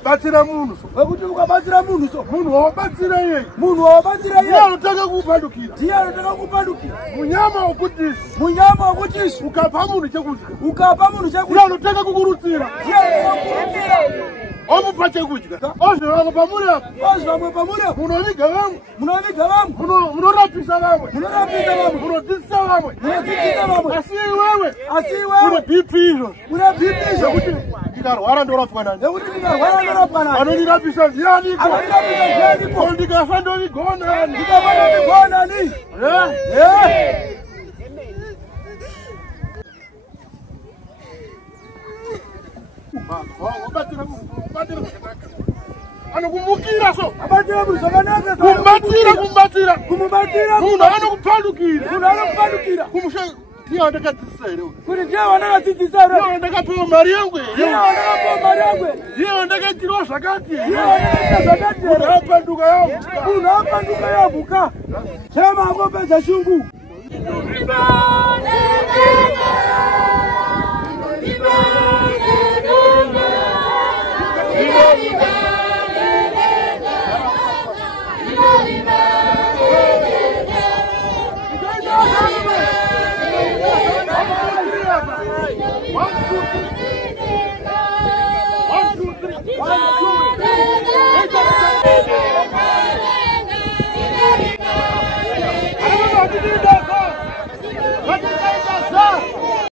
Batsira munhu so. Wekuti ukabatsira munhu so. Munhu wabatsira yeye. Munhu wabatsira yeye. Ndiye anotaka kupandukira. Ndiye anotaka kupandukira. Munyama wokutisi. Munyama wokutisi. Ukapa munhu chekudya. Ukapa munhu chekudya. Ndiye anotaka kukurutsira. Ndiye anokurutsira. Omupa chekudya. Ozvava pamuri apo. Ozvamwe pamuri apo. Munoviga vamwe. Munoviga vamwe. Munorapisa vamwe. Munorapisa vamwe. Munodzidzisa vamwe. Munodzidzisa vamwe. Asi iwewe. Asi iwewe. Une BP izvo. Une BP izvo. Kuti ndikarwara ndorapwa nani. Yekuti ndikarwara ndorapwa nani. Anondirapisa ndianiko. Anondirapisa ndianiko. Ndikafa ndovigona. Ndikafa ndovigona ni. Anokumukira so. Abatira munhu zvakanaka. Kumbatsira. Kumubatsira. Munhu anokupandukira. Munhu anokupandukira. Ndiye ndakadzidzisa here. Kuti ndiye wanakadzidzisa here. Ndiye ndakapewa mari yangu here. Ndiye wandakapewa mari yangu here. Ndiye ndakaitirawo zvakati here. Ndiye wandakaita zvakati here. Munhu apanduka yamuka. Munhu apanduka yamuka. Chema angopedza shungu.